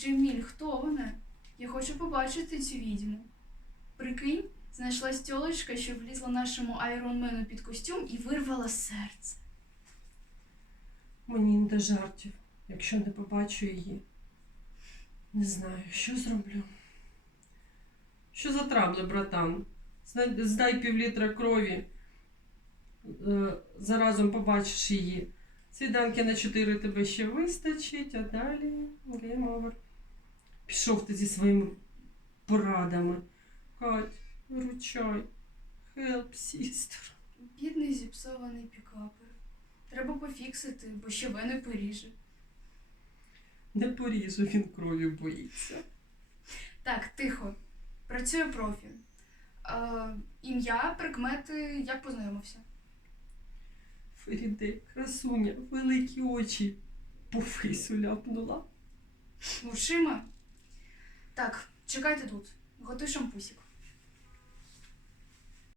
Джеміль, хто вона? Я хочу побачити цю відьму. Прикинь, знайшлась тьолочка, що влізла нашому айронмену під костюм і вирвала серце. Мені не до жартів, якщо не побачу її. Не знаю, що зроблю. Що за травли, братан? Здай, здай півлітра крові. Е, заразом побачиш її. Свіданки на чотири тебе ще вистачить, а далі гейм овер. Пішов ти зі своїми порадами. Кать, виручай. Help, sister. Бідний зіпсований пікапер. Треба пофіксити, бо ще вени поріже. Не поріжу, він крові боїться. Так, тихо. Працює профі. Е, ім'я, прикмети, як познайомився. Феріде, красуня, великі очі. По фейсу ляпнула. Ушима? Так, чекайте тут. Готуй шампусик.